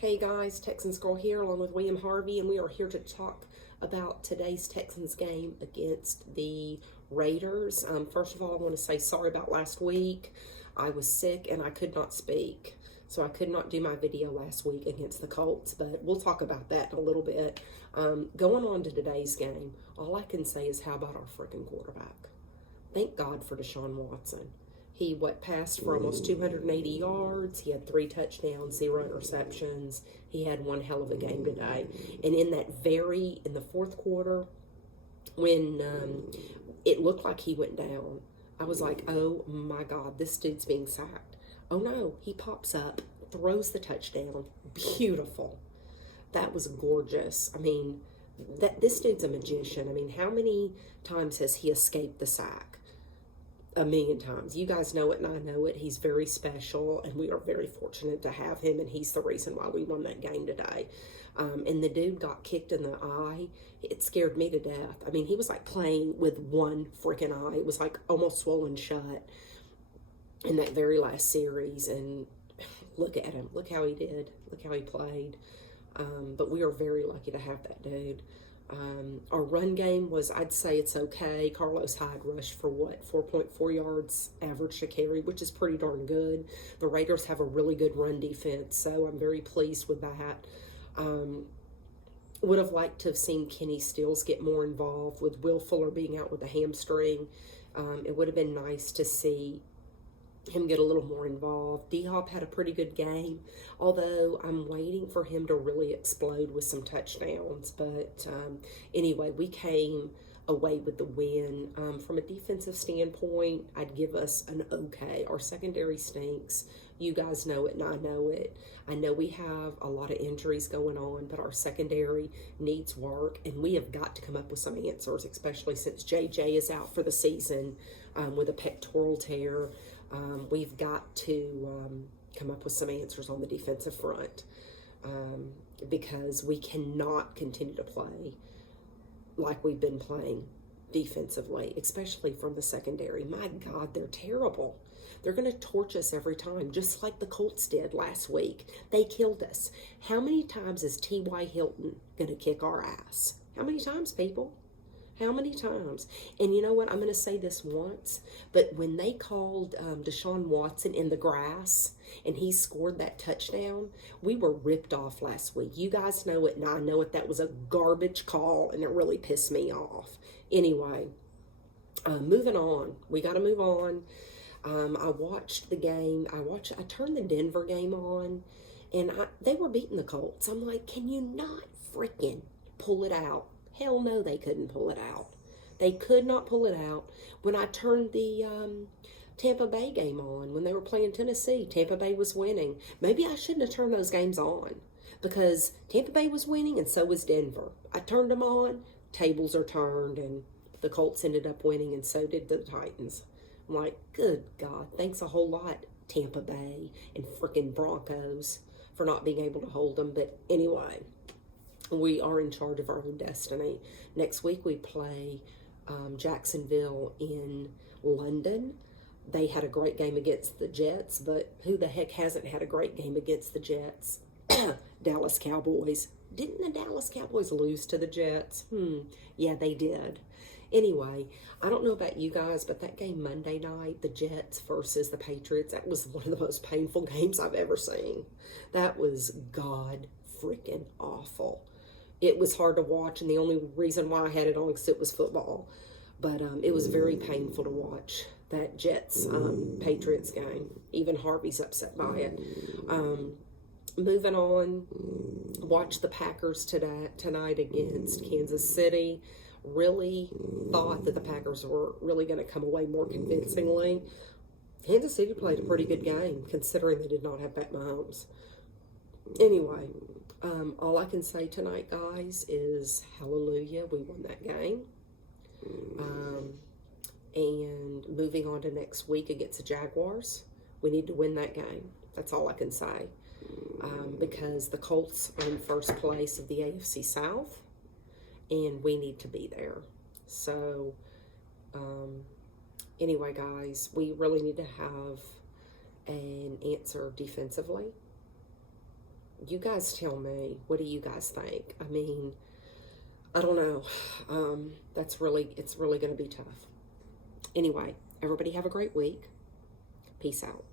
Hey guys, Texans Girl here along with William Harvey, and we are here to talk about today's Texans game against the Raiders. First of all, I want to say sorry about last week. I was sick and I could not speak, so I could not do my video last week against the Colts, but we'll talk about that in a little bit. Going on to today's game, all I can say is how about our freaking quarterback? Thank God for Deshaun Watson. He passed for almost 280 yards. He had 3 touchdowns, 0 interceptions. He had one hell of a game today. And in the fourth quarter, when it looked like he went down, I was like, oh my God, this dude's being sacked. Oh no, he pops up, throws the touchdown. Beautiful. That was gorgeous. I mean, this dude's a magician. I mean, how many times has he escaped the sack? A million times. You guys know it and I know it. He's very special and we are very fortunate to have him, and he's the reason why we won that game today. And the dude got kicked in the eye. It scared me to death. I mean, he was like playing with one freaking eye. It was like almost swollen shut in that very last series. And look at him. Look how he did. Look how he played. But we are very lucky to have that dude. Our run game was, I'd say it's okay. Carlos Hyde rushed for 4.4 yards average to carry, which is pretty darn good. The Raiders have a really good run defense, so I'm very pleased with that. Would have liked to have seen Kenny Stills get more involved with Will Fuller being out with a hamstring. It would have been nice to see him get a little more involved. D-Hop had a pretty good game, although I'm waiting for him to really explode with some touchdowns. But anyway, we came away with the win. From a defensive standpoint, I'd give us an okay. Our secondary stinks. You guys know it and I know it. I know we have a lot of injuries going on, but our secondary needs work, and we have got to come up with some answers, especially since JJ is out for the season with a pectoral tear. We've got to come up with some answers on the defensive front because we cannot continue to play like we've been playing defensively, especially from the secondary. My God, they're terrible. They're going to torch us every time, just like the Colts did last week. They killed us. How many times is T.Y. Hilton going to kick our ass? How many times, people? How many times? And you know what? I'm going to say this once, but when they called Deshaun Watson in the grass and he scored that touchdown, we were ripped off last week. You guys know it and I know it. That was a garbage call and it really pissed me off. Anyway, moving on. We got to move on. I watched the game. I turned the Denver game on, and they were beating the Colts. I'm like, can you not freaking pull it out? Hell no, they couldn't pull it out. They could not pull it out. When I turned the Tampa Bay game on, when they were playing Tennessee, Tampa Bay was winning. Maybe I shouldn't have turned those games on because Tampa Bay was winning and so was Denver. I turned them on, tables are turned, and the Colts ended up winning and so did the Titans. I'm like, good God, thanks a whole lot, Tampa Bay and freaking Broncos, for not being able to hold them. But anyway, we are in charge of our own destiny. Next week we play Jacksonville in London. They had a great game against the Jets, but who the heck hasn't had a great game against the Jets? Dallas Cowboys. Didn't the Dallas Cowboys lose to the Jets? Yeah, they did. Anyway, I don't know about you guys, but that game Monday night, the Jets versus the Patriots, that was one of the most painful games I've ever seen. That was God freaking awful. It was hard to watch, and the only reason why I had it on is it was football. But it was very painful to watch that Jets-Patriots game. Even Harvey's upset by it. Moving on, watch the Packers tonight against Kansas City. Really thought that the Packers were really going to come away more convincingly. Kansas City played a pretty good game, considering they did not have Pat Mahomes. Anyway, all I can say tonight, guys, is hallelujah, we won that game. And moving on to next week against the Jaguars, we need to win that game. That's all I can say. Because the Colts are in first place of the AFC South, and we need to be there. So, anyway, guys, we really need to have an answer defensively. you guys tell me, what do you guys think? I mean, I don't know. It's really going to be tough. Anyway, everybody have a great week. Peace out.